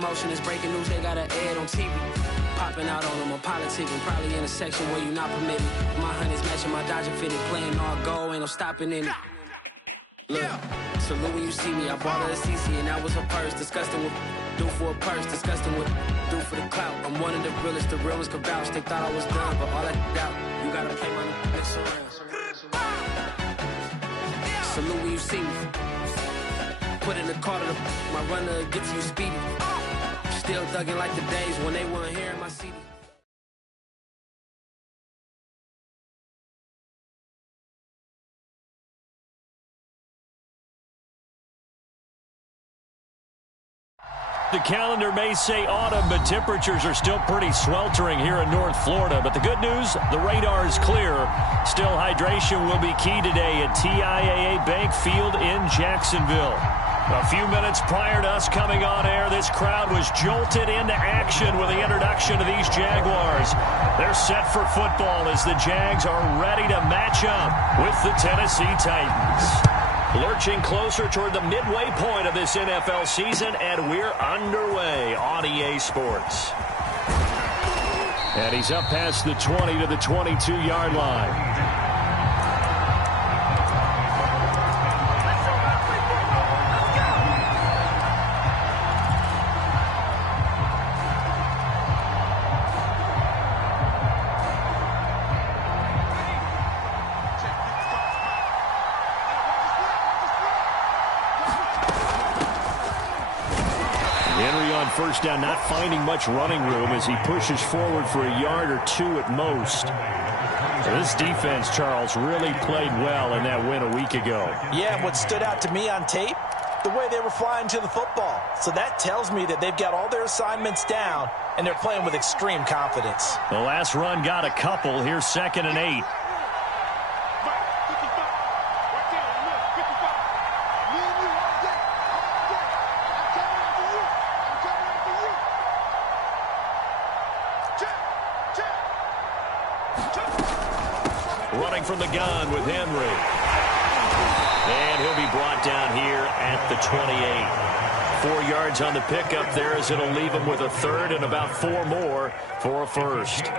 emotion. It's breaking news, they got an ad on TV. Popping out on them, I'm politicking. Probably in a section where you not permitted. My honey's matching my Dodger fitted. Playing all goal, ain't no stopping in it. Look, salute when you see me. I bought her a CC and that was her purse. Disgusting with do for a purse. Disgusting with do for the clout. I'm one of the realest. The real ones could vouch. They thought I was done, but all I doubt. You gotta play my mix around. Salute when you see me. Put in the car to my runner, get to you speedy. Still thugging like the days when they weren't here in my CD. The calendar may say autumn, but temperatures are still pretty sweltering here in North Florida. But the good news, the radar is clear. Still, hydration will be key today at TIAA Bank Field in Jacksonville. A few minutes prior to us coming on air, this crowd was jolted into action with the introduction of these Jaguars. They're set for football as the Jags are ready to match up with the Tennessee Titans. Lurching closer toward the midway point of this NFL season, and we're underway on EA Sports. And he's up past the 20 to the 22-yard line. First down, not finding much running room as he pushes forward for a yard or two at most. So this defense, Charles, really played well in that win a week ago. Yeah, and what stood out to me on tape, the way they were flying to the football. So that tells me that they've got all their assignments down, and they're playing with extreme confidence. The last run got a couple. Here's 2nd and 8. Running from the gun with Henry. And he'll be brought down here at the 28. 4 yards on the pickup there as it'll leave him with a third and about 4 more for a first.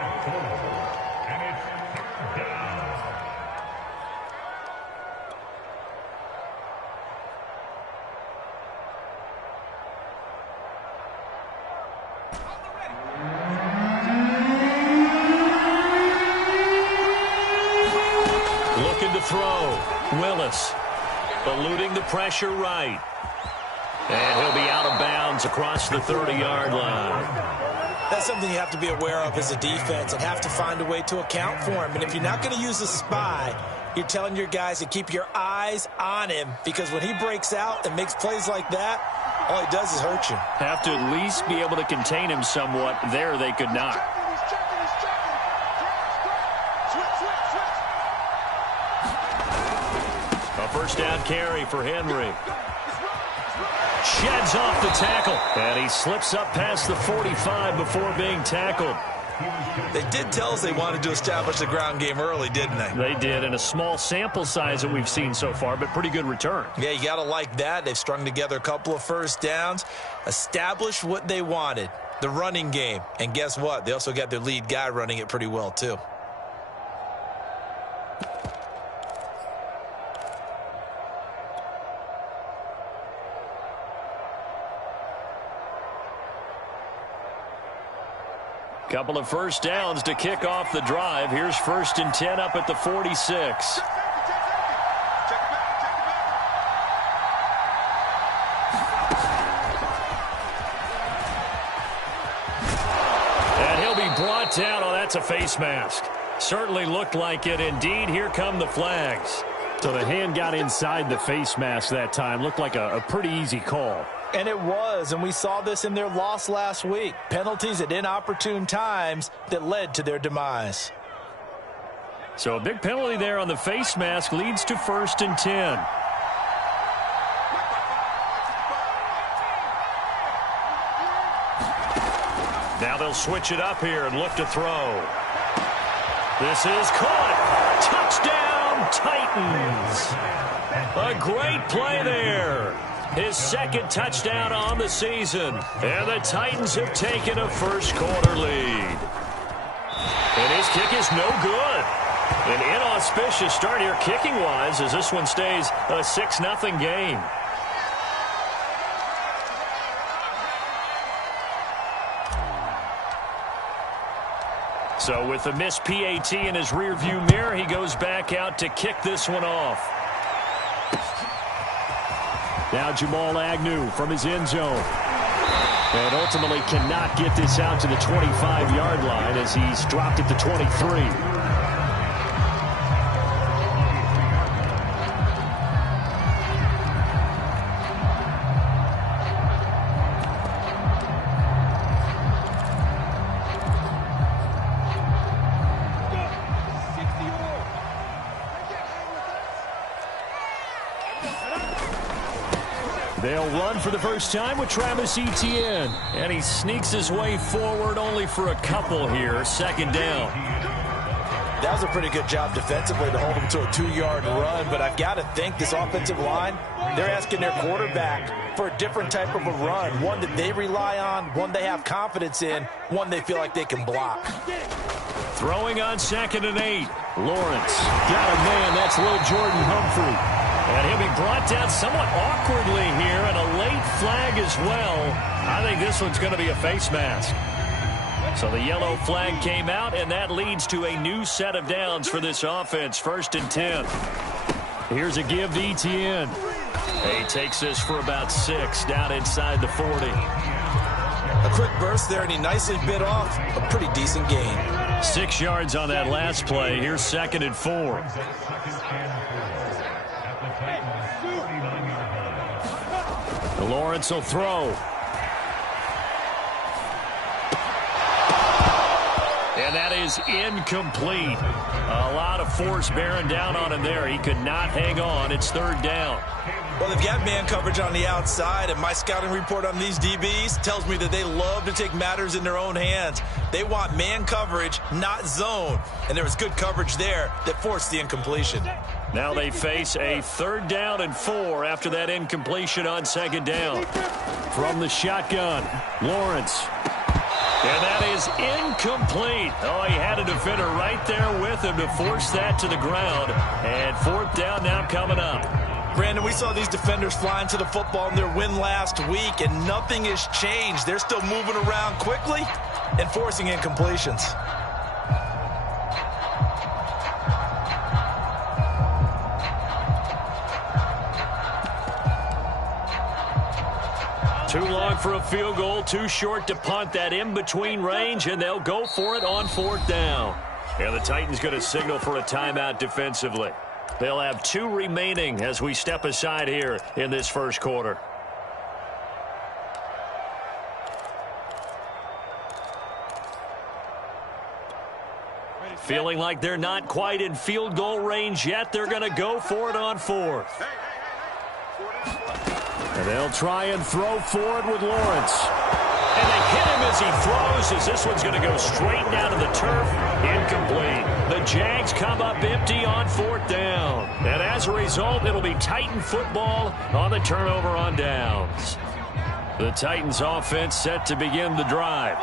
Throw. Willis eluding the pressure right. And he'll be out of bounds across the 30-yard line. That's something you have to be aware of as a defense and have to find a way to account for him. And if you're not going to use a spy, you're telling your guys to keep your eyes on him, because when he breaks out and makes plays like that, all he does is hurt you. Have to at least be able to contain him somewhat. There they could not. First down carry for Henry. Sheds off the tackle. And he slips up past the 45 before being tackled. They did tell us they wanted to establish the ground game early, didn't they? They did, in a small sample size that we've seen so far, but pretty good return. Yeah, you got to like that. They've strung together a couple of first downs, established what they wanted, the running game. And guess what? They also got their lead guy running it pretty well, too. Couple of first downs to kick off the drive. Here's 1st and 10 up at the 46. And he'll be brought down. Oh, that's a face mask. Certainly looked like it. Indeed, here come the flags. So the hand got inside the face mask that time. Looked like a pretty easy call. And it was, and we saw this in their loss last week. Penalties at inopportune times that led to their demise. So a big penalty there on the face mask leads to 1st and 10. Now they'll switch it up here and look to throw. This is caught. Touchdown, Titans. A great play there. his second touchdown on the season. And the Titans have taken a first-quarter lead. And his kick is no good. An inauspicious start here kicking-wise as this one stays a 6-0 game. So with the missed PAT in his rearview mirror, he goes back out to kick this one off. Now Jamal Agnew from his end zone. And ultimately cannot get this out to the 25-yard line as he's dropped at the 23. They'll run for the first time with Travis Etienne. And he sneaks his way forward only for a couple here. Second down. That was a pretty good job defensively to hold him to a 2-yard run. But I've got to think this offensive line, they're asking their quarterback for a different type of a run. One that they rely on, one they have confidence in, one they feel like they can block. Throwing on 2nd and 8. Lawrence. Got a man. That's little Jordan Humphrey. And he'll be brought down somewhat awkwardly here, and a late flag as well. I think this one's going to be a face mask. So the yellow flag came out, and that leads to a new set of downs for this offense. 1st and 10. Here's a give to Etienne. He takes this for about 6 down inside the 40. A quick burst there, and he nicely bit off a pretty decent gain. 6 yards on that last play. Here's 2nd and 4. Lawrence will throw. And that is incomplete. A lot of force bearing down on him there. He could not hang on. It's 3rd down. Well, they've got man coverage on the outside, and my scouting report on these DBs tells me that they love to take matters in their own hands. They want man coverage, not zone. And there was good coverage there that forced the incompletion. Now they face a 3rd down and 4 after that incompletion on 2nd down. From the shotgun, Lawrence. And that is incomplete. Oh, he had a defender right there with him to force that to the ground. And 4th down now coming up. Brandon, we saw these defenders flying to the football in their win last week, and nothing has changed. They're still moving around quickly and forcing incompletions. Too long for a field goal, too short to punt. That in-between range, and they'll go for it on 4th down. And the Titans going to signal for a timeout defensively. They'll have 2 remaining as we step aside here in this first quarter. Feeling like they're not quite in field goal range yet. They're going to go for it on 4th. And they'll try and throw forward with Lawrence. And they hit him as he throws, as this one's going to go straight down to the turf. Incomplete. The Jags come up empty on 4th down. And as a result, it'll be Titan football on the turnover on downs. The Titans offense set to begin the drive.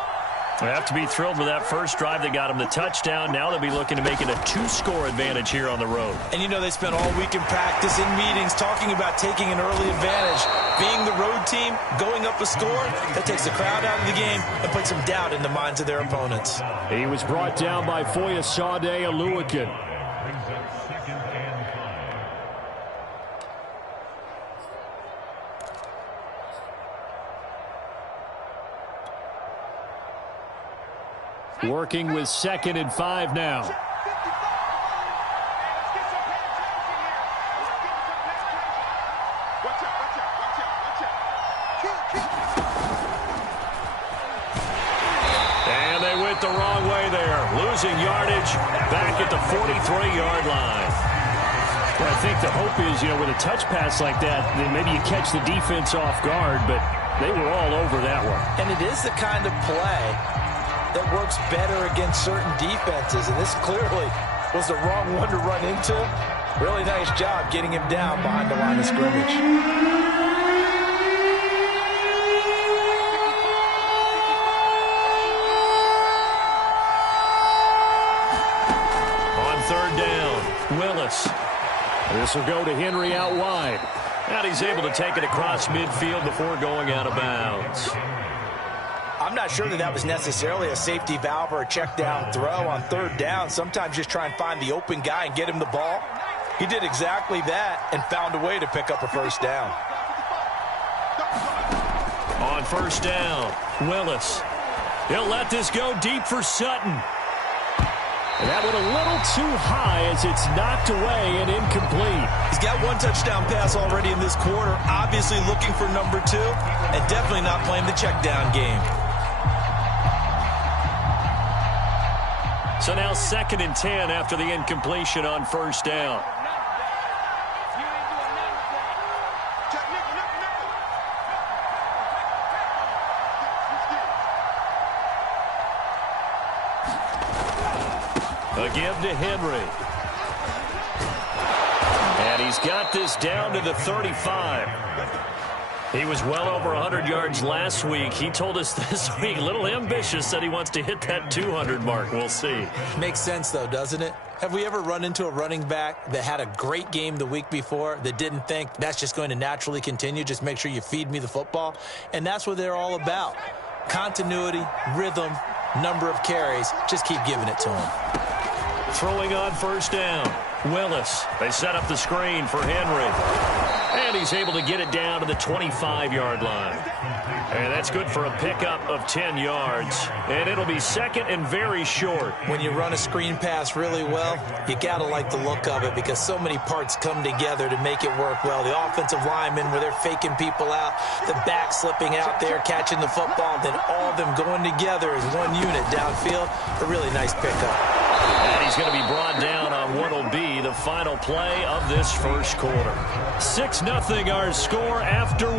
They have to be thrilled with that first drive. They got him the touchdown. Now they'll be looking to make it a 2-score advantage here on the road. And you know they spent all week in practice, in meetings, talking about taking an early advantage. Being the road team, going up a score, that takes the crowd out of the game and puts some doubt in the minds of their opponents. He was brought down by Foya Sade Aluakin. Working with 2nd and 5 now. And they went the wrong way there. Losing yardage back at the 43-yard line. Well, I think the hope is, you know, with a touch pass like that, then maybe you catch the defense off guard, but they were all over that one. And it is the kind of play that works better against certain defenses, and this clearly was the wrong one to run into. Really nice job getting him down behind the line of scrimmage. Willis. This will go to Henry out wide. And he's able to take it across midfield before going out of bounds. I'm not sure that was necessarily a safety valve or a check down throw on third down. Sometimes just try and find the open guy and get him the ball. He did exactly that and found a way to pick up a first down. On first down, Willis. He'll let this go deep for Sutton. And that one a little too high as it's knocked away and incomplete. He's got one touchdown pass already in this quarter, obviously looking for number 2, and definitely not playing the check down game. So now 2nd and 10 after the incompletion on first down. A give to Henry. And he's got this down to the 35. He was well over 100 yards last week. He told us this week, a little ambitious, said he wants to hit that 200 mark. We'll see. Makes sense, though, doesn't it? Have we ever run into a running back that had a great game the week before that didn't think that's just going to naturally continue? Just make sure you feed me the football. And that's what they're all about. Continuity, rhythm, number of carries. Just keep giving it to him. Throwing on first down, Willis. They set up the screen for Henry. And he's able to get it down to the 25-yard line. And that's good for a pickup of 10 yards. And it'll be 2nd and very short. When you run a screen pass really well, you got to like the look of it because so many parts come together to make it work well. The offensive linemen where they're faking people out, the back slipping out there, catching the football, then all of them going together as one unit downfield. A really nice pickup. And he's going to be brought down on what will be the final play of this first quarter. 6-0 our score after 1.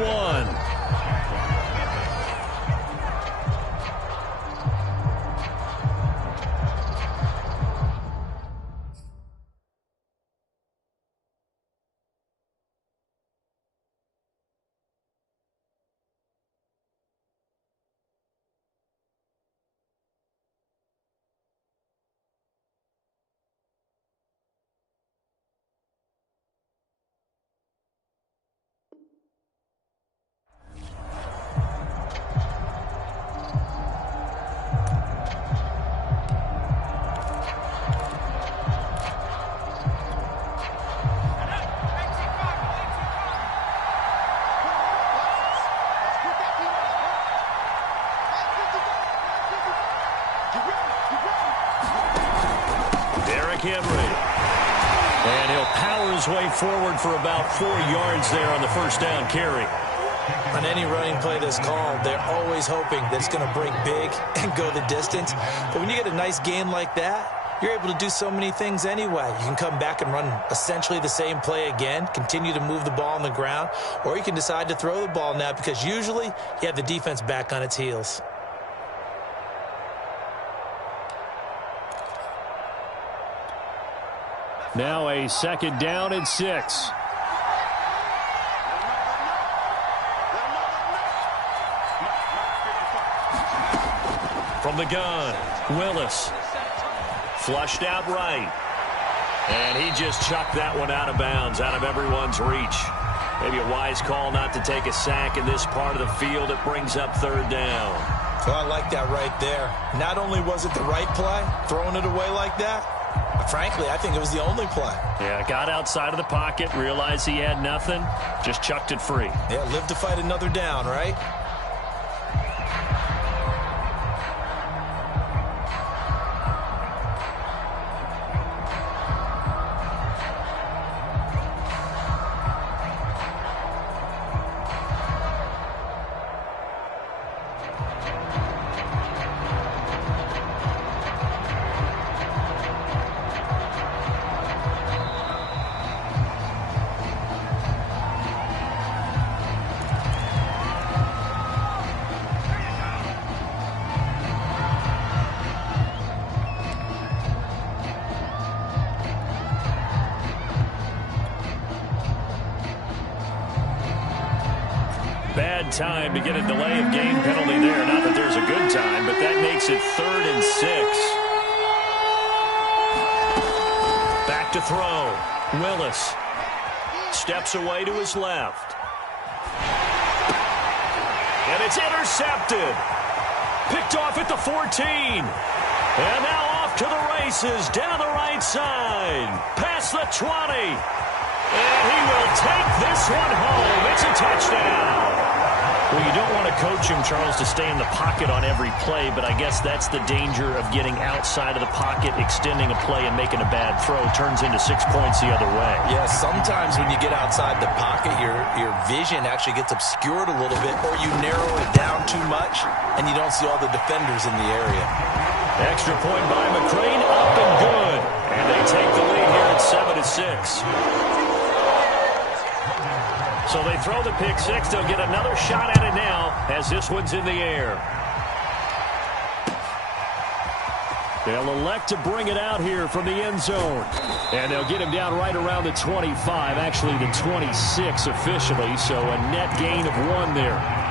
Henry. And he'll power his way forward for about 4 yards there on the first down carry. On any running play that's called, they're always hoping that it's going to break big and go the distance. But when you get a nice gain like that, you're able to do so many things anyway. You can come back and run essentially the same play again, continue to move the ball on the ground, or you can decide to throw the ball now because usually you have the defense back on its heels. Now a 2nd down and 6. From the gun, Willis. Flushed out right. And he just chucked that one out of bounds, out of everyone's reach. Maybe a wise call not to take a sack in this part of the field. It brings up 3rd down. Well, I like that right there. Not only was it the right play, throwing it away like that, frankly, I think it was the only play. Yeah, got outside of the pocket, realized he had nothing, just chucked it free. Yeah, live to fight another down, right? Bad time to get a delay of game penalty there. Not that there's a good time, but that makes it 3rd and 6. Back to to throw. Willis steps away to his left. And it's intercepted. Picked off at the 14. And now off to the races down the right side. Past the 20. And he will take this one home. It's a touchdown. Well, you don't want to coach him, Charles, to stay in the pocket on every play, but I guess that's the danger of getting outside of the pocket, extending a play, and making a bad throw. Turns into 6 points the other way. Yeah, sometimes when you get outside the pocket, your vision actually gets obscured a little bit, or you narrow it down too much, and you don't see all the defenders in the area. Extra point by McCrane, up and good. And they take the lead here at 7-6. So they throw the pick six. They'll get another shot at it now as this one's in the air. They'll elect to bring it out here from the end zone. And they'll get him down right around the 25, actually the 26 officially, so a net gain of 1 there.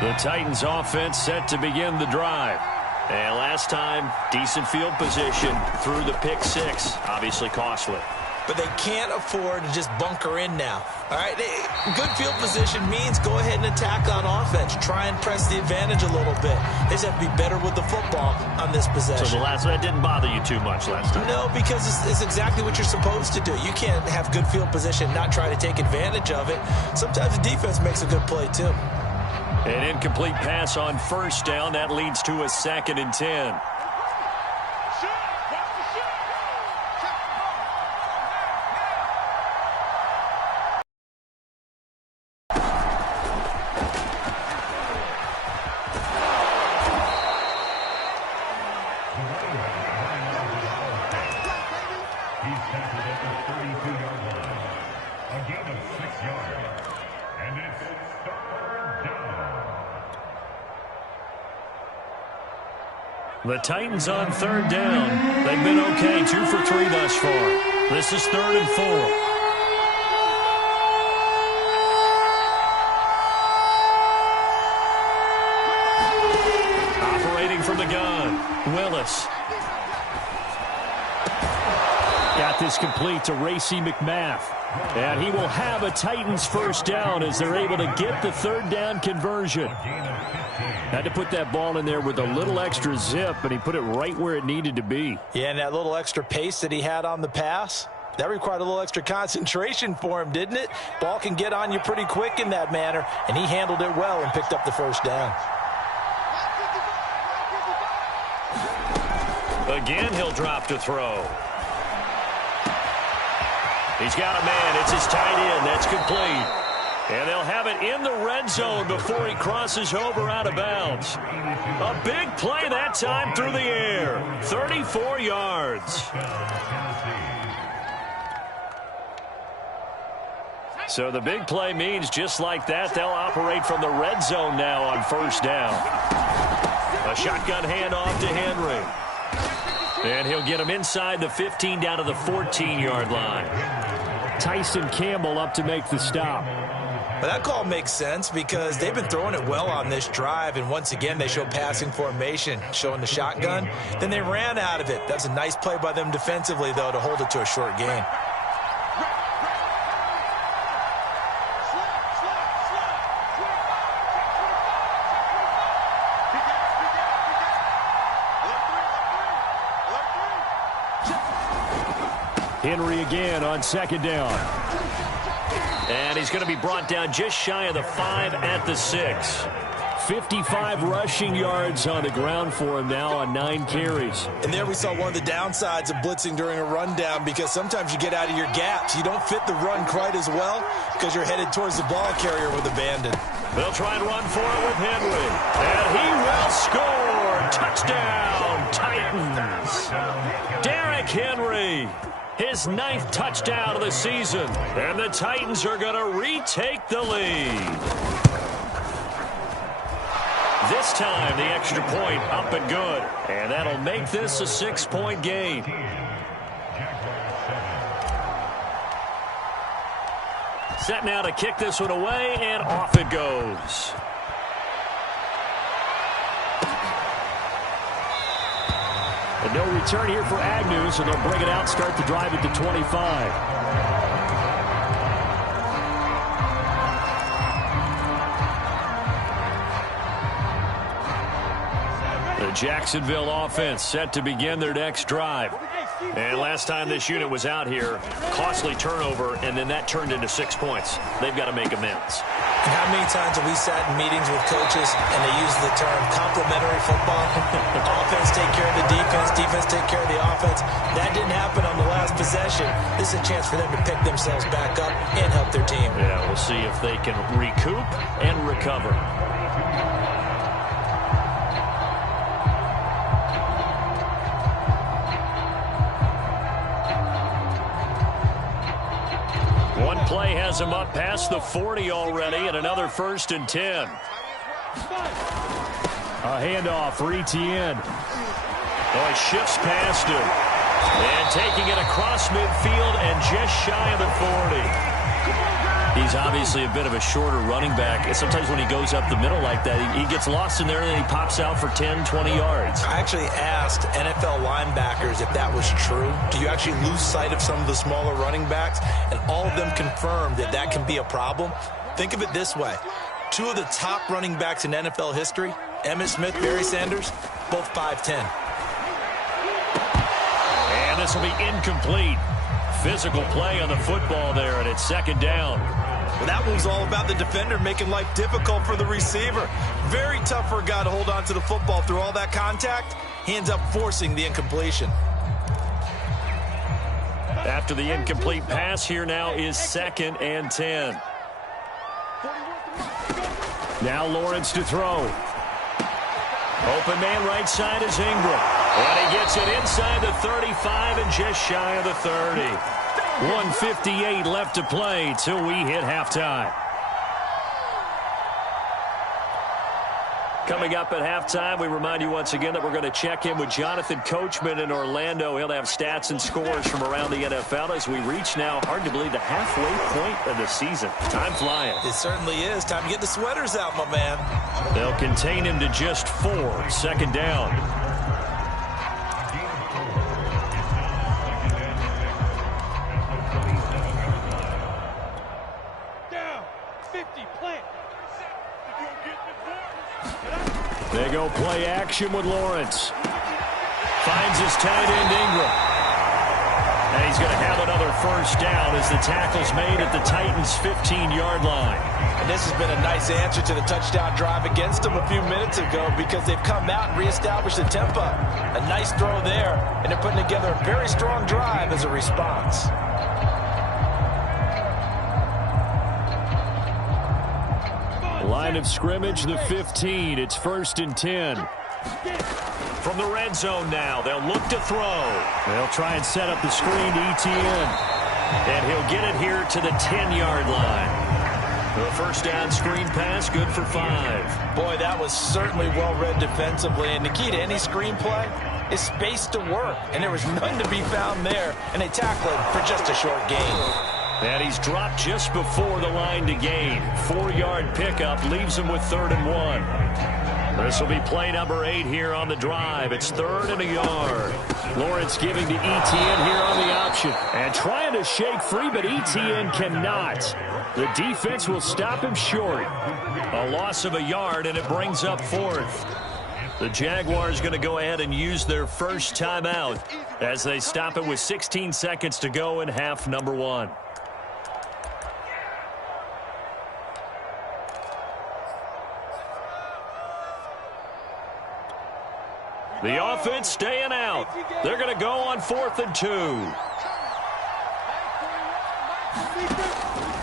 The Titans offense set to begin the drive. And last time, decent field position through the pick six. Obviously costly. But they can't afford to just bunker in now. All right, good field position means go ahead and attack on offense. Try and press the advantage a little bit. They just have to be better with the football on this possession. So that didn't bother you too much last time? No, because it's exactly what you're supposed to do. You can't have good field position and not try to take advantage of it. Sometimes the defense makes a good play, too. An incomplete pass on first down. That leads to a 2nd and 10. The Titans on 3rd down. They've been okay, 2 for 3 thus far. This is 3rd and 4. Operating from the gun, Willis. Got this complete to Racey McMath. And he will have a Titans first down as they're able to get the 3rd down conversion. Had to put that ball in there with a little extra zip, and he put it right where it needed to be. Yeah, and that little extra pace that he had on the pass, that required a little extra concentration for him, didn't it? Ball can get on you pretty quick in that manner, and he handled it well and picked up the first down. Again, he'll drop to throw. He's got a man. It's his tight end. That's complete. And they'll have it in the red zone before he crosses over out of bounds. A big play that time through the air. 34 yards. So the big play means just like that, they'll operate from the red zone now on first down. A shotgun handoff to Henry. And he'll get him inside the 15 down to the 14-yard line. Tyson Campbell up to make the stop. But that call makes sense because they've been throwing it well on this drive, and once again they show passing formation, showing the shotgun. Then they ran out of it. That's a nice play by them defensively, though, to hold it to a short gain. Henry again on 2nd down. And he's going to be brought down just shy of the 5 at the 6. 55 rushing yards on the ground for him now on 9 carries. And there we saw one of the downsides of blitzing during a rundown, because sometimes you get out of your gaps. You don't fit the run quite as well because you're headed towards the ball carrier with abandon. They'll try and run for it with Henry. And he will score. Touchdown, Titans. Derrick Henry. His 9th touchdown of the season. And the Titans are going to retake the lead. This time, the extra point up and good. And that'll make this a 6-point game. Set now to kick this one away, and off it goes. And no return here for Agnew, so they'll bring it out, start the drive at the 25. The Jacksonville offense set to begin their next drive. And last time this unit was out here, costly turnover, and then that turned into 6 points. They've got to make amends. And how many times have we sat in meetings with coaches and they use the term complementary football? Offense take care of the defense, defense take care of the offense. That didn't happen on the last possession. This is a chance for them to pick themselves back up and help their team. Yeah, we'll see if they can recoup and recover. One play has him up past the 40 already, and another 1st and 10. A handoff for Etienne. Oh, he shifts past him. And taking it across midfield and just shy of the 40. He's obviously a bit of a shorter running back. And sometimes when he goes up the middle like that, he gets lost in there and then he pops out for 10, 20 yards. I actually asked NFL linebackers if that was true. Do you actually lose sight of some of the smaller running backs? And all of them confirmed that that can be a problem. Think of it this way. 2 of the top running backs in NFL history, Emmitt Smith, Barry Sanders, both 5'10". And this will be incomplete. Physical play on the football there, and it's 2nd down. Well, that one was all about the defender making life difficult for the receiver. Very tough for a guy to hold on to the football through all that contact. He ends up forcing the incompletion. After the incomplete pass, here now is 2nd and 10. Now Lawrence to throw. Open man right side is Ingram. And he gets it inside the 35 and just shy of the 30. 1:58 left to play till we hit halftime. Coming up at halftime, we remind you once again that we're going to check in with Jonathan Coachman in Orlando. He'll have stats and scores from around the NFL as we reach now, hard to believe, the halfway point of the season. Time flying. It certainly is. Time to get the sweaters out, my man. They'll contain him to just 4. 2nd down. They go play action with Lawrence. Finds his tight end Ingram. And he's going to have another 1st down as the tackle's made at the Titans' 15-yard line. And this has been a nice answer to the touchdown drive against them a few minutes ago because they've come out and reestablished the tempo. A nice throw there, and they're putting together a very strong drive as a response. Line of scrimmage, the 15. It's 1st and 10. From the red zone now, they'll look to throw. They'll try and set up the screen to Etienne. And he'll get it here to the 10-yard line. The 1st down screen pass, good for 5. Boy, that was certainly well-read defensively. And the key to any screen play is space to work. And there was none to be found there. And they tackle it for just a short gain. And he's dropped just before the line to gain. 4-yard pickup leaves him with 3rd and 1. This will be play number 8 here on the drive. It's 3rd and a yard. Lawrence giving to Etienne here on the option. And trying to shake free, but Etienne cannot. The defense will stop him short. A loss of a yard, and it brings up 4th. The Jaguars going to go ahead and use their first timeout as they stop it with 16 seconds to go in half number 1. The offense staying out. They're going to go on 4th and 2.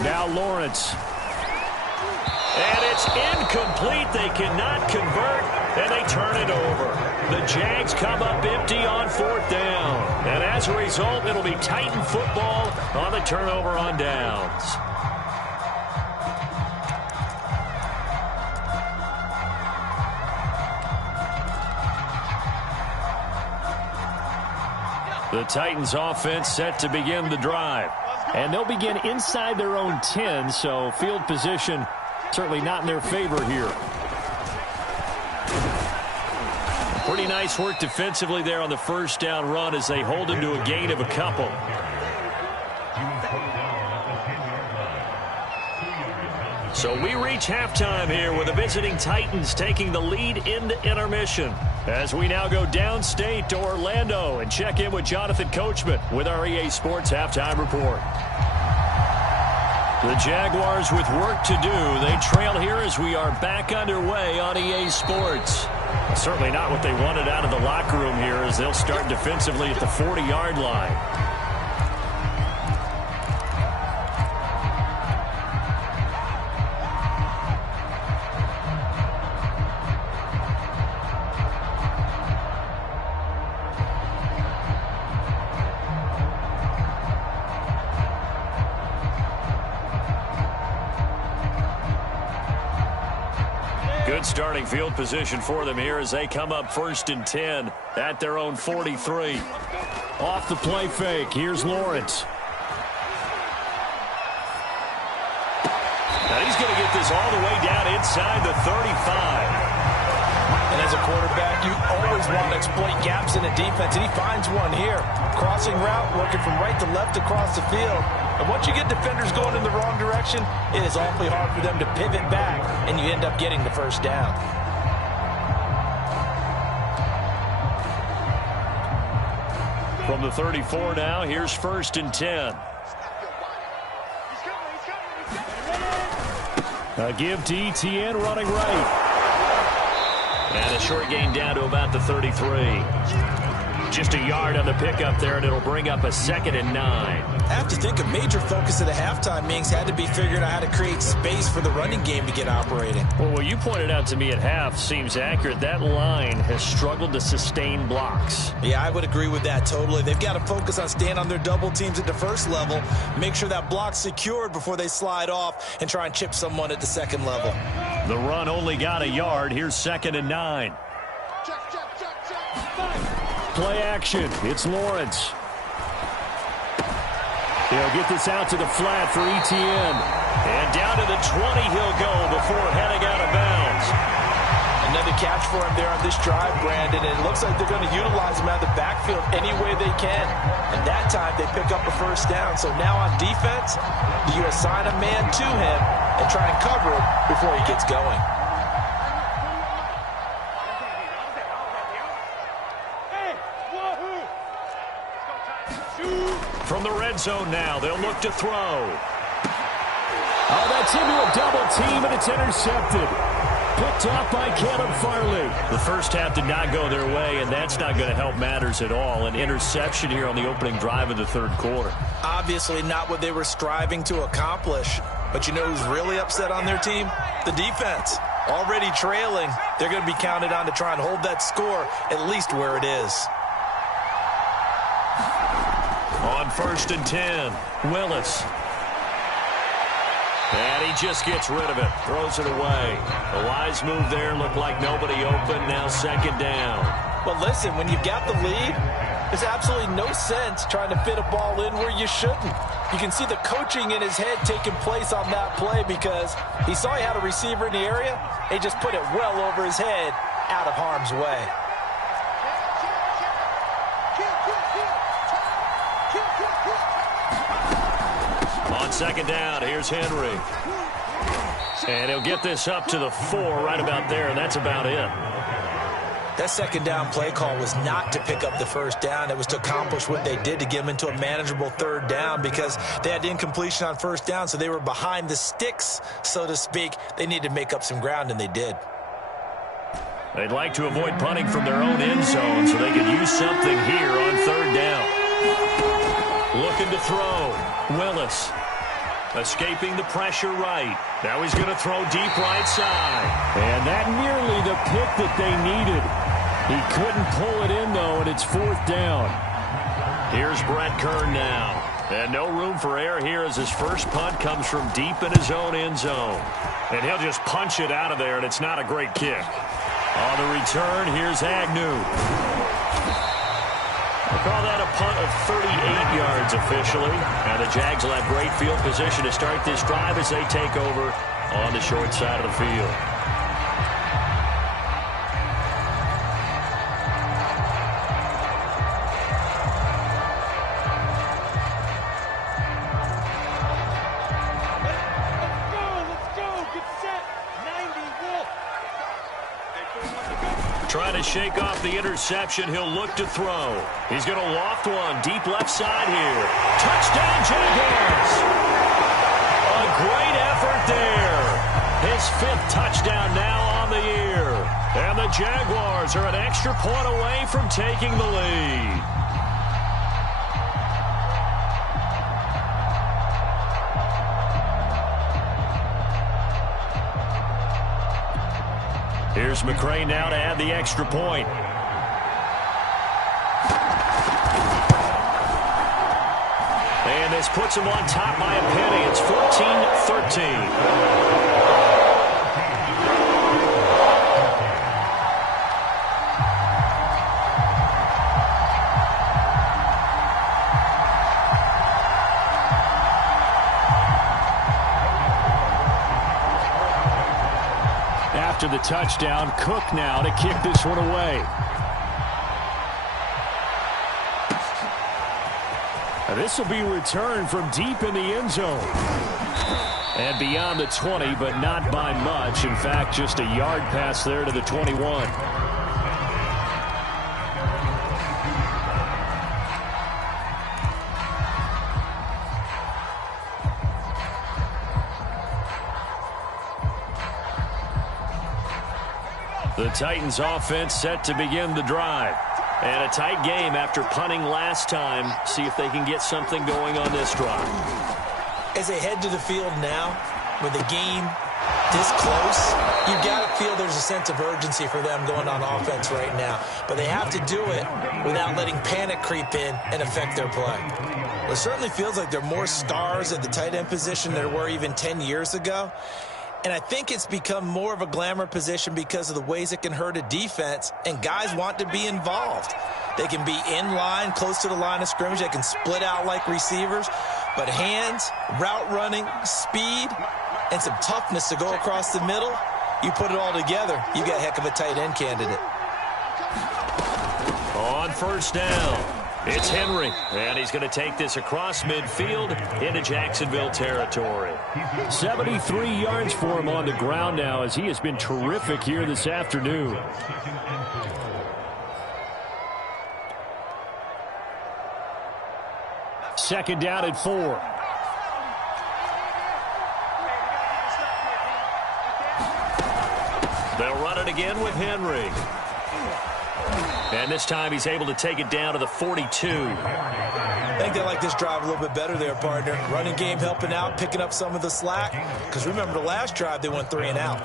Now Lawrence. And it's incomplete. They cannot convert, and they turn it over. The Jags come up empty on 4th down. And as a result, it'll be Titan football on the turnover on downs. The Titans offense set to begin the drive. And they'll begin inside their own 10, so field position certainly not in their favor here. Pretty nice work defensively there on the first down run as they hold him to a gain of a couple. So we reach halftime here with the visiting Titans taking the lead into intermission. As we now go downstate to Orlando and check in with Jonathan Coachman with our EA Sports Halftime Report. The Jaguars with work to do. They trail here as we are back underway on EA Sports. Certainly not what they wanted out of the locker room here as they'll start defensively at the 40-yard line. Good starting field position for them here as they come up 1st and 10 at their own 43. Off the play fake, here's Lawrence. Now he's going to get this all the way down inside the 35. And as a quarterback, you always want to exploit gaps in the defense, and he finds one here. Crossing route, working from right to left across the field. And once you get defenders going in the wrong direction, it is awfully hard for them to pivot back, and you end up getting the first down. From the 34 now, here's 1st and 10. A give to ETN running right. And a short gain down to about the 33. Just a yard on the pickup there, and it'll bring up a 2nd and 9. I have to think a major focus of the halftime meetings had to be figuring out how to create space for the running game to get operating. Well, what you pointed out to me at half seems accurate. That line has struggled to sustain blocks. Yeah, I would agree with that totally. They've got to focus on staying on their double teams at the first level, make sure that block's secured before they slide off and try and chip someone at the second level. The run only got a yard. Here's 2nd and 9. Play action. It's Lawrence. He'll get this out to the flat for ETN. And down to the 20 he'll go before heading out of bounds. Another catch for him there on this drive, Brandon. And it looks like they're going to utilize him out of the backfield any way they can. And that time they pick up a first down. So now on defense, you assign a man to him and try and cover him before he gets going. From the red zone now, they'll look to throw. Oh, that's into a double team, and it's intercepted. Picked off by Caleb Farley. The first half did not go their way, and that's not going to help matters at all. An interception here on the opening drive of the third quarter. Obviously not what they were striving to accomplish. But you know who's really upset on their team? The defense. Already trailing, they're going to be counted on to try and hold that score at least where it is. On 1st and 10, Willis. And he just gets rid of it, throws it away. A wise move there, looked like nobody open, now 2nd down. Well, listen, when you've got the lead, there's absolutely no sense trying to fit a ball in where you shouldn't. You can see the coaching in his head taking place on that play because he saw he had a receiver in the area. He just put it well over his head, out of harm's way. On 2nd down, here's Henry. And he'll get this up to the 4 right about there, and that's about it. That 2nd down play call was not to pick up the first down. It was to accomplish what they did to get them into a manageable 3rd down because they had incompletion on 1st down, so they were behind the sticks, so to speak. They needed to make up some ground, and they did. They'd like to avoid punting from their own end zone so they could use something here on 3rd down. Looking to throw. Willis. Escaping the pressure right. Now he's going to throw deep right side. And that nearly the pick that they needed. He couldn't pull it in, though, and it's 4th down. Here's Brett Kern now. And no room for error here as his first punt comes from deep in his own end zone. And he'll just punch it out of there, and it's not a great kick. On the return, here's Agnew. Call that a punt of 38 yards officially. And the Jags will have great field position to start this drive as they take over on the short side of the field. Trying to shake off the interception. He'll look to throw. He's going to loft one. Deep left side here. Touchdown, Jaguars. A great effort there. His 5th touchdown now on the year. And the Jaguars are an extra point away from taking the lead. Here's McCray now to add the extra point. And this puts him on top by a penny. It's 14-13. After the touchdown, Cook now to kick this one away. This will be returned from deep in the end zone. And beyond the 20, but not by much. In fact, just a yard pass there to the 21. The Titans offense set to begin the drive. And a tight game after punting last time. See if they can get something going on this drive. As they head to the field now, with the game this close, you've got to feel there's a sense of urgency for them going on offense right now. But they have to do it without letting panic creep in and affect their play. Well, it certainly feels like there are more stars at the tight end position than there were even 10 years ago. And I think it's become more of a glamour position because of the ways it can hurt a defense, and guys want to be involved. They can be in line, close to the line of scrimmage. They can split out like receivers. But hands, route running, speed, and some toughness to go across the middle, you put it all together, you got a heck of a tight end candidate. On first down, it's Henry, and he's going to take this across midfield into Jacksonville territory. 73 yards for him on the ground now, as he has been terrific here this afternoon. Second down at 4. They'll run it again with Henry. And this time he's able to take it down to the 42. I think they like this drive a little bit better there, partner. Running game helping out, picking up some of the slack. Because remember, the last drive they went 3 and out.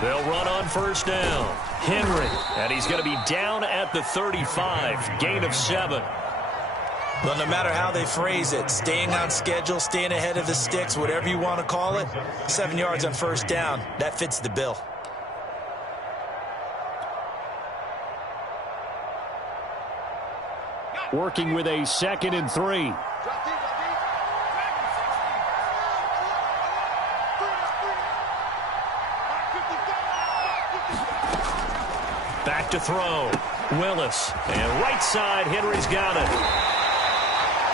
They'll run on first down. Henry, and he's going to be down at the 35. Gain of 7. Well, no matter how they phrase it, staying on schedule, staying ahead of the sticks, whatever you want to call it, 7 yards on first down, that fits the bill. Working with a 2nd and 3. Back to throw. Willis. And right side, Henry's got it.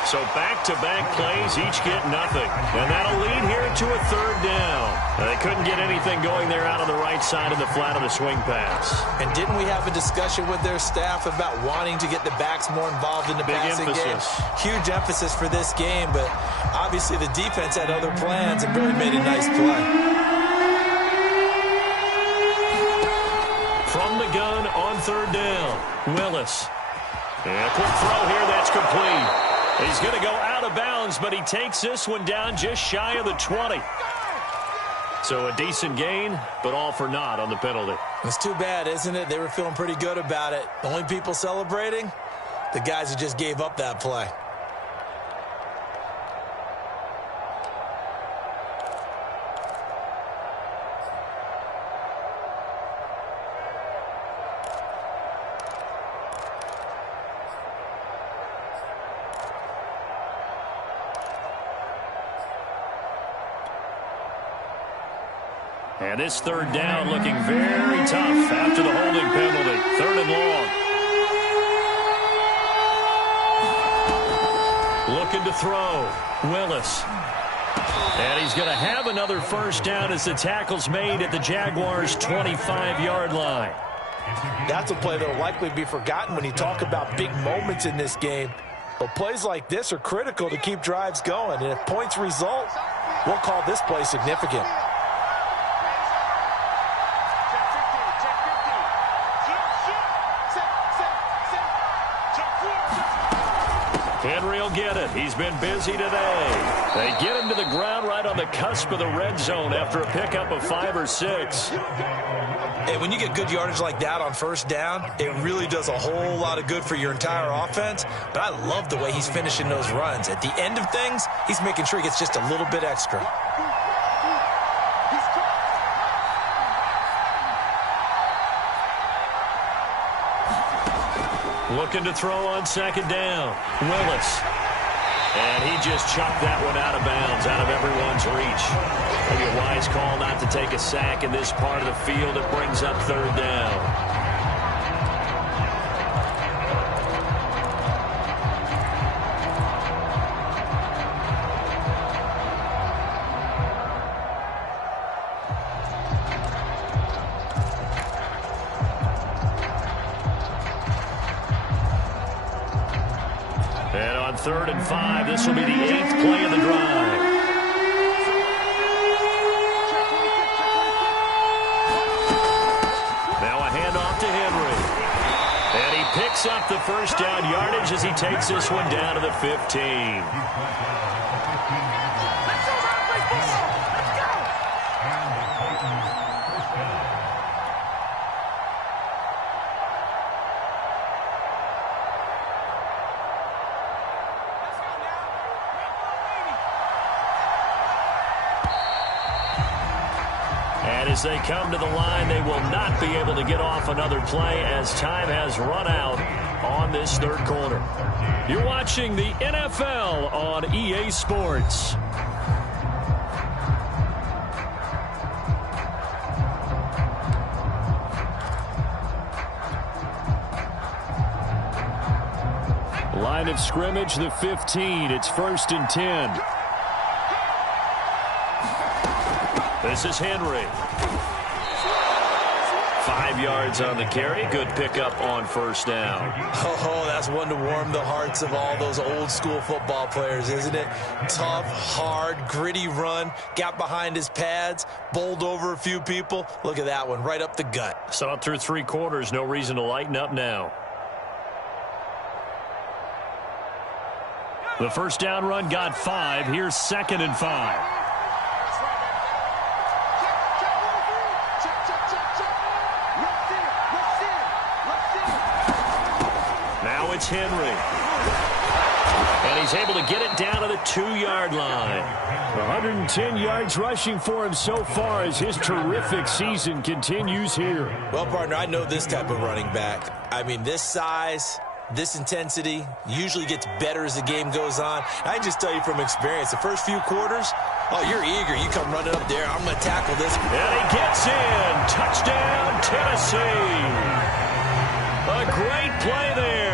So back-to-back plays, each get nothing. And that'll lead here to a 3rd down. They couldn't get anything going there out on the right side of the flat of the swing pass. And didn't we have a discussion with their staff about wanting to get the backs more involved in the passing game? Huge emphasis for this game, but obviously the defense had other plans and really made a nice play. From the gun on 3rd down, Willis. And a quick throw here, that's complete. He's going to go out of bounds, but he takes this one down just shy of the 20. So a decent gain, but all for naught on the penalty. It's too bad, isn't it? They were feeling pretty good about it. The only people celebrating, the guys who just gave up that play. And this third down looking very tough after the holding penalty. 3rd and long. Looking to throw. Willis. And he's going to have another first down as the tackle's made at the Jaguars' 25-yard line. That's a play that will likely be forgotten when you talk about big moments in this game. But plays like this are critical to keep drives going. And if points result, we'll call this play significant. Henry will get it. He's been busy today. They get him to the ground right on the cusp of the red zone after a pickup of 5 or 6. And when you get good yardage like that on first down, it really does a whole lot of good for your entire offense. But I love the way he's finishing those runs. At the end of things, he's making sure he gets just a little bit extra. Looking to throw on 2nd down. Willis. And he just chucked that one out of bounds, out of everyone's reach. Maybe a wise call not to take a sack in this part of the field. It brings up 3rd down. And on 3rd and 5, this will be the 8th play of the drive. Now a handoff to Henry. And he picks up the first down yardage as he takes this one down to the 15. As they come to the line, they will not be able to get off another play as time has run out on this 3rd quarter. You're watching the NFL on EA Sports. Line of scrimmage, the 15. It's 1st and 10. This is Henry. 5 yards on the carry. Good pickup on first down. Oh, that's one to warm the hearts of all those old school football players, isn't it? Tough, hard, gritty run. Got behind his pads, bowled over a few people. Look at that one, right up the gut. Saw it through 3 quarters. No reason to lighten up now. The first down run got 5. Here's 2nd and 5. It's Henry. And he's able to get it down to the 2-yard line. 110 yards rushing for him so far as his terrific season continues here. Well, partner, I know this type of running back. I mean, this size, this intensity usually gets better as the game goes on. I can just tell you from experience, the first few quarters, oh, you're eager. You come running up there. I'm going to tackle this. And he gets in. Touchdown, Tennessee. A great play there.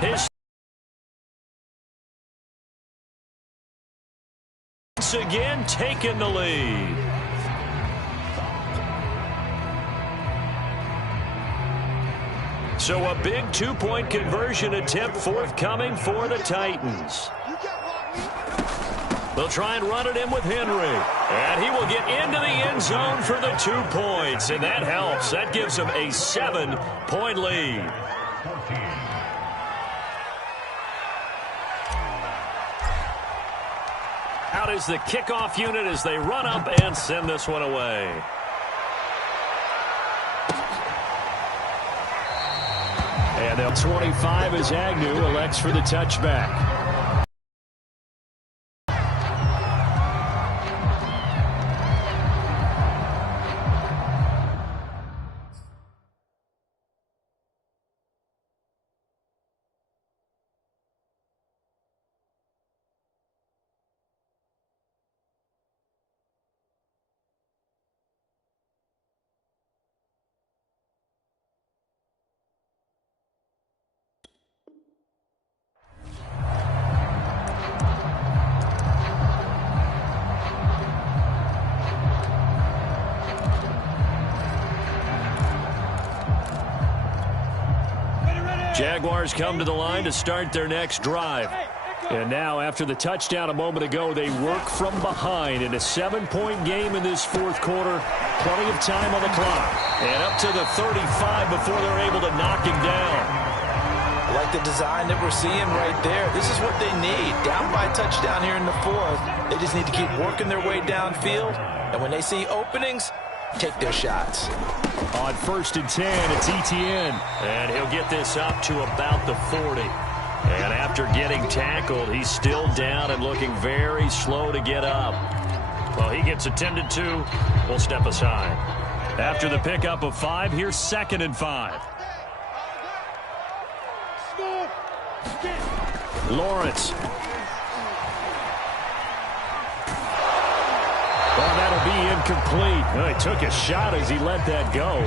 His once again taking the lead. So a big 2-point conversion attempt forthcoming for the Titans. They'll try and run it in with Henry. And he will get into the end zone for the 2 points. And that helps. That gives him a 7-point lead. Out is the kickoff unit as they run up and send this one away. And they'll 25 as Agnew elects for the touchback. Jaguars come to the line to start their next drive. And now, after the touchdown a moment ago, they work from behind in a 7-point game in this fourth quarter. Plenty of time on the clock. And up to the 35 before they're able to knock him down. I like the design that we're seeing right there. This is what they need. Down by a touchdown here in the fourth. They just need to keep working their way downfield. And when they see openings, take their shots. On 1st and 10, it's Etienne. And he'll get this up to about the 40. And after getting tackled, he's still down and looking very slow to get up. Well, he gets attended to. We'll step aside. After the pickup of 5, here's 2nd and 5. Lawrence. Well, that'll be incomplete. Well, he took a shot as he let that go.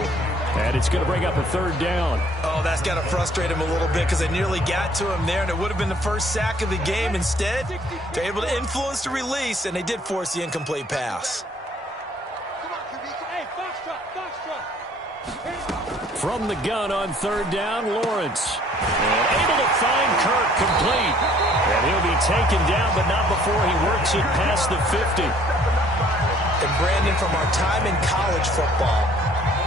And it's going to bring up a 3rd down. Oh, that's got to frustrate him a little bit because they nearly got to him there, and it would have been the first sack of the game. Instead, they're able to influence the release, and they did force the incomplete pass. From the gun on 3rd down, Lawrence. And able to find Kirk complete. And he'll be taken down, but not before he works it past the 50. And Brandon, from our time in college football,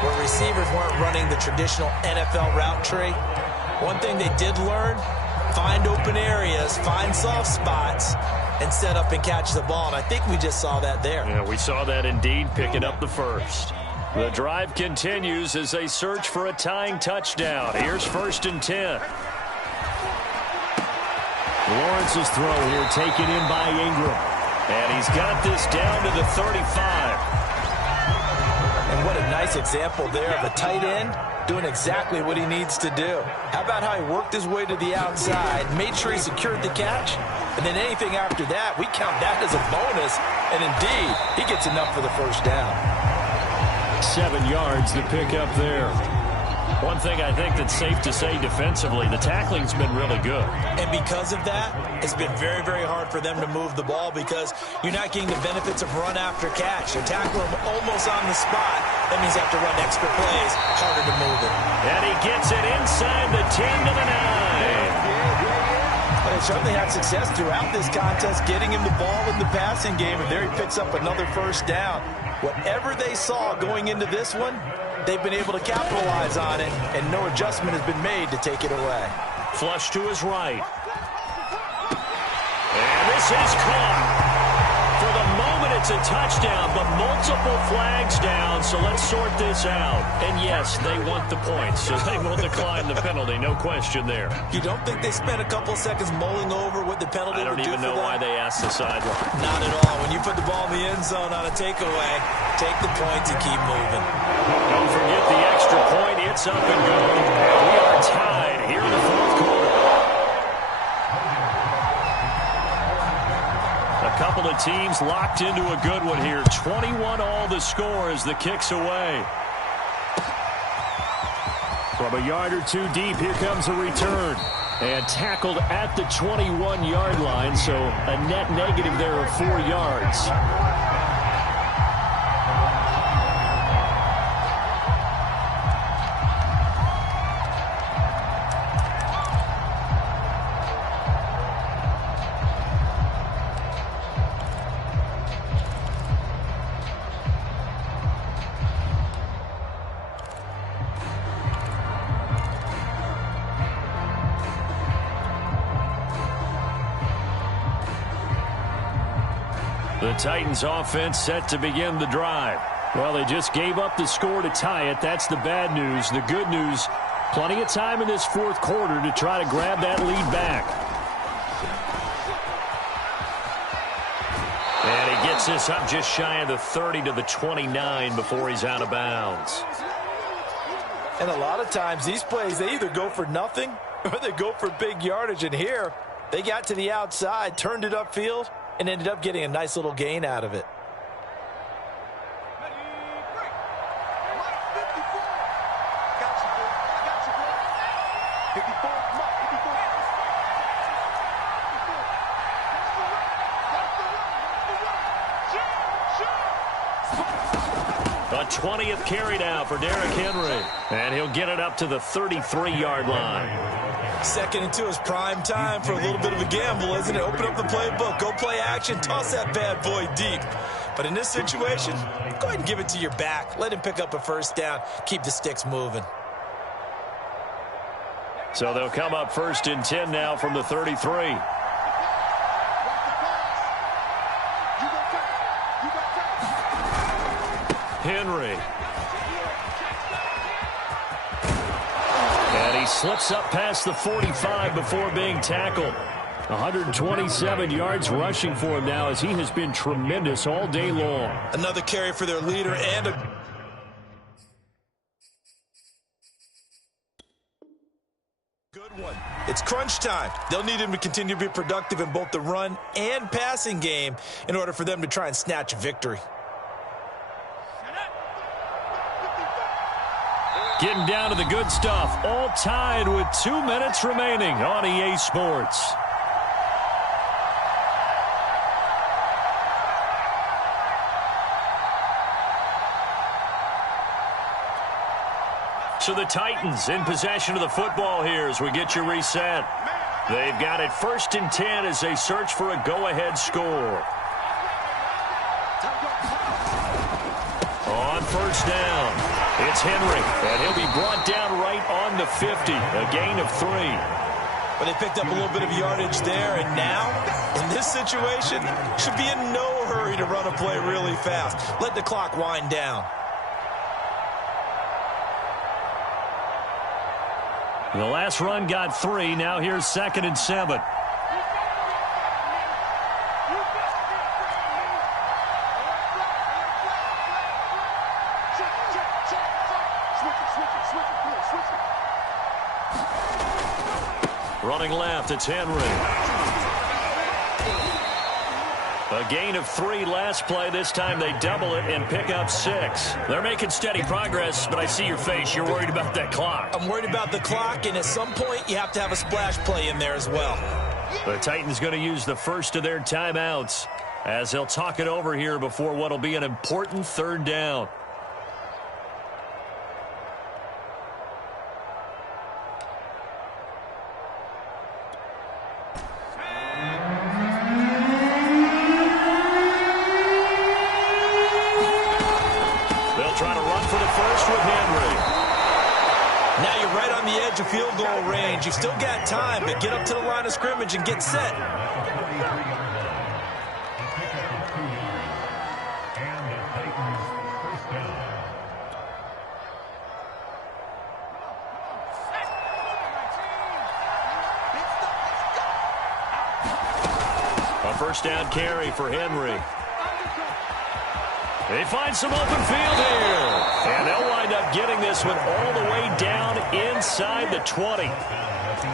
where receivers weren't running the traditional NFL route tree, one thing they did learn, find open areas, find soft spots, and set up and catch the ball. And I think we just saw that there. Yeah, we saw that indeed, picking up the first. The drive continues as they search for a tying touchdown. Here's 1st and 10. Lawrence's throw here taken in by Ingram. And he's got this down to the 35. And what a nice example there of a tight end doing exactly what he needs to do. How about how he worked his way to the outside, made sure he secured the catch, and then anything after that, we count that as a bonus. And indeed, he gets enough for the 1st down. 7 yards to pick up there. One thing I think that's safe to say defensively, the tackling's been really good. And because of that, it's been very, very hard for them to move the ball because you're not getting the benefits of run after catch. They tackle him almost on the spot. That means you have to run extra plays, harder to move it. And he gets it inside the 10 to the 9. But they certainly had success throughout this contest, getting him the ball in the passing game, and there he picks up another 1st down. Whatever they saw going into this one, they've been able to capitalize on it, and no adjustment has been made to take it away. Flush to his right. And this is caught. For the moment, it's a touchdown, but multiple flags down, so let's sort this out. And yes, they want the points, so they will decline the penalty, no question there. You don't think they spent a couple of seconds mulling over what the penalty would do for them? I don't even know why they asked the sideline. Not at all. When you put the ball in the end zone on a takeaway, take the points and keep moving. Don't forget the extra point. It's up and going. We are tied here in the fourth quarter. A couple of teams locked into a good one here. 21 all the score as the kick's away. From a yard or two deep, here comes a return. And tackled at the 21-yard line, so a net negative there of 4 yards. The Titans offense set to begin the drive. Well, they just gave up the score to tie it. That's the bad news. The good news, Plenty of time in this fourth quarter to try to grab that lead back. And he gets this up just shy of the 30 to the 29 before he's out of bounds. And a lot of times these plays, they either go for nothing or they go for big yardage. And here, they got to the outside, turned it upfield, and ended up getting a nice little gain out of it. A 20th carry now for Derrick Henry. And he'll get it up to the 33-yard line. 2nd and 2 is prime time for a little bit of a gamble, isn't it? Open up the playbook, go play action, toss that bad boy deep. But in this situation, go ahead and give it to your back. Let him pick up a first down. Keep the sticks moving. So they'll come up 1st and 10 now from the 33. Henry. And he slips up past the 45 before being tackled. 127 yards rushing for him now as he has been tremendous all day long. Another carry for their leader and a good one. It's crunch time. They'll need him to continue to be productive in both the run and passing game in order for them to try and snatch a victory. Getting down to the good stuff. All tied with 2 minutes remaining on EA Sports. So the Titans in possession of the football here as we get you reset. They've got it 1st and 10 as they search for a go-ahead score. On 1st down. It's Henry, and he'll be brought down right on the 50, a gain of 3. But they picked up a little bit of yardage there, and now, in this situation, should be in no hurry to run a play really fast. Let the clock wind down. The last run got 3. Now here's 2nd and 7. Running left, it's Henry. A gain of 3 last play. This time they double it and pick up 6. They're making steady progress, but I see your face. You're worried about that clock. I'm worried about the clock, and at some point you have to have a splash play in there as well. The Titans going to use the first of their timeouts as they'll talk it over here before what will be an important 3rd down. Field goal range. You've still got time, but get up to the line of scrimmage and get set. A 1st down carry for Henry. They find some open field here. And they'll wind up getting this one all the way down inside the 20.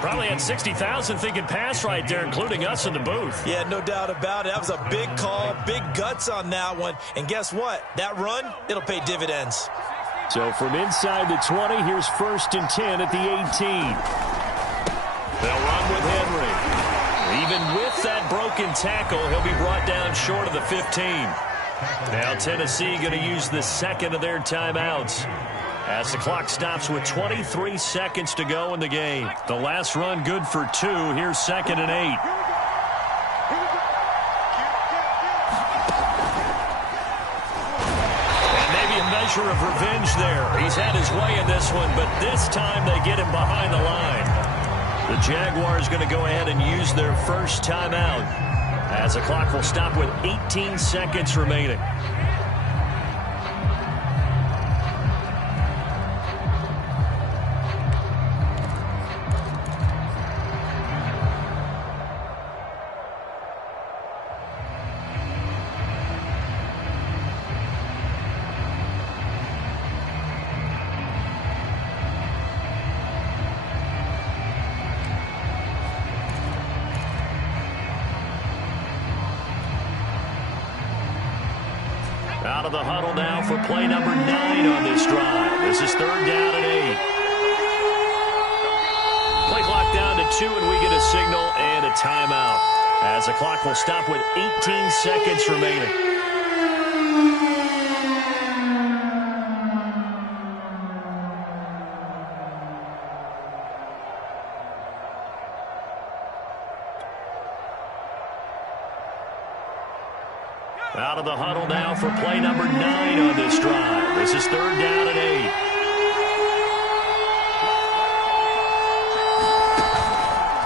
Probably had 60,000 thinking pass right there, including us in the booth. Yeah, no doubt about it. That was a big call, big guts on that one. And guess what? That run, it'll pay dividends. So from inside the 20, here's 1st and 10 at the 18. They'll run with Henry. Even with that broken tackle, he'll be brought down short of the 15. Now Tennessee going to use the 2nd of their timeouts as the clock stops with 23 seconds to go in the game. The last run good for 2. Here's 2nd and 8. And maybe a measure of revenge there. He's had his way in this one, but this time they get him behind the line. The Jaguars going to go ahead and use their first timeout as the clock will stop with 18 seconds remaining. Out of the huddle now for play number 9 on this drive. This is 3rd down and 8. Play clock down to 2, and we get a signal and a timeout, as the clock will stop with 18 seconds remaining. Out of the huddle now for play number 9 on this drive. This is 3rd down and 8.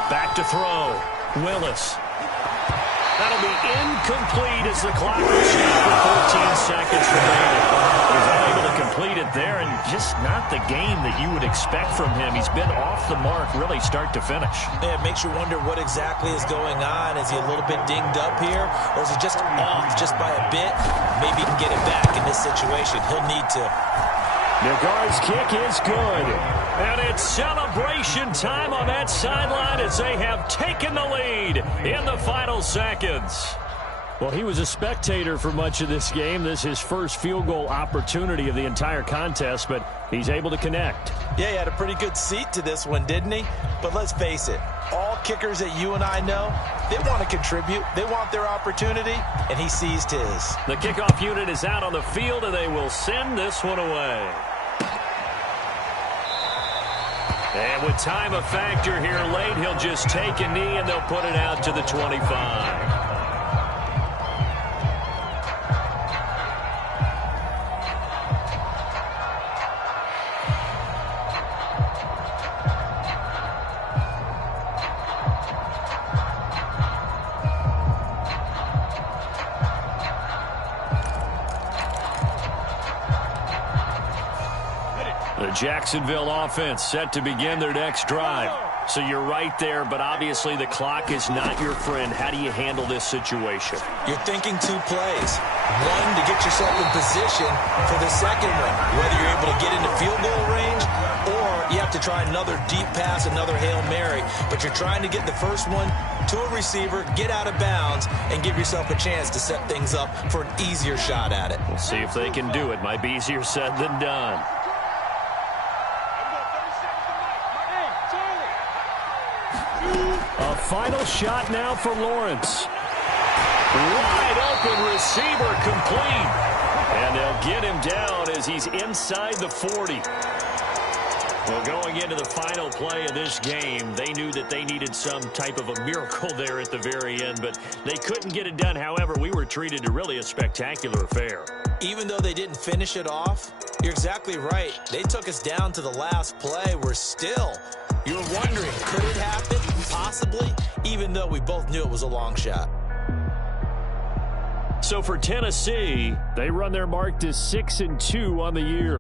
Back to throw. Willis. That'll be incomplete as the clock will stop with 14 seconds remaining. He's unable to complete it there, and just not the game that you would expect from him. He's been off the mark really start to finish. Yeah, it makes you wonder what exactly is going on. Is he a little bit dinged up here, or is he just off just by a bit? Maybe he can get it back in this situation. He'll need to. Nagar's kick is good. And it's celebration time on that sideline as they have taken the lead in the final seconds. Well, he was a spectator for much of this game. This is his first field goal opportunity of the entire contest, but he's able to connect. Yeah, he had a pretty good seat to this one, didn't he? But let's face it, all kickers that you and I know, they want to contribute. They want their opportunity, and he seized his. The kickoff unit is out on the field, and they will send this one away. And with time a factor here late, he'll just take a knee, and they'll put it out to the 25. Jacksonville offense set to begin their next drive. So you're right there, but obviously the clock is not your friend. How do you handle this situation? You're thinking 2 plays. One, to get yourself in position for the second one, whether you're able to get into field goal range or you have to try another deep pass, another Hail Mary. But you're trying to get the first one to a receiver, get out of bounds, and give yourself a chance to set things up for an easier shot at it. We'll see if they can do it. Might be easier said than done. A final shot now for Lawrence. Wide open receiver complete. And they'll get him down as he's inside the 40. Well, going into the final play of this game, they knew that they needed some type of a miracle there at the very end, but they couldn't get it done. However, we were treated to really a spectacular affair. Even though they didn't finish it off, you're exactly right. They took us down to the last play. We're still, you were wondering, could it happen? Possibly, even though we both knew it was a long shot. So for Tennessee, they run their mark to 6-2 on the year.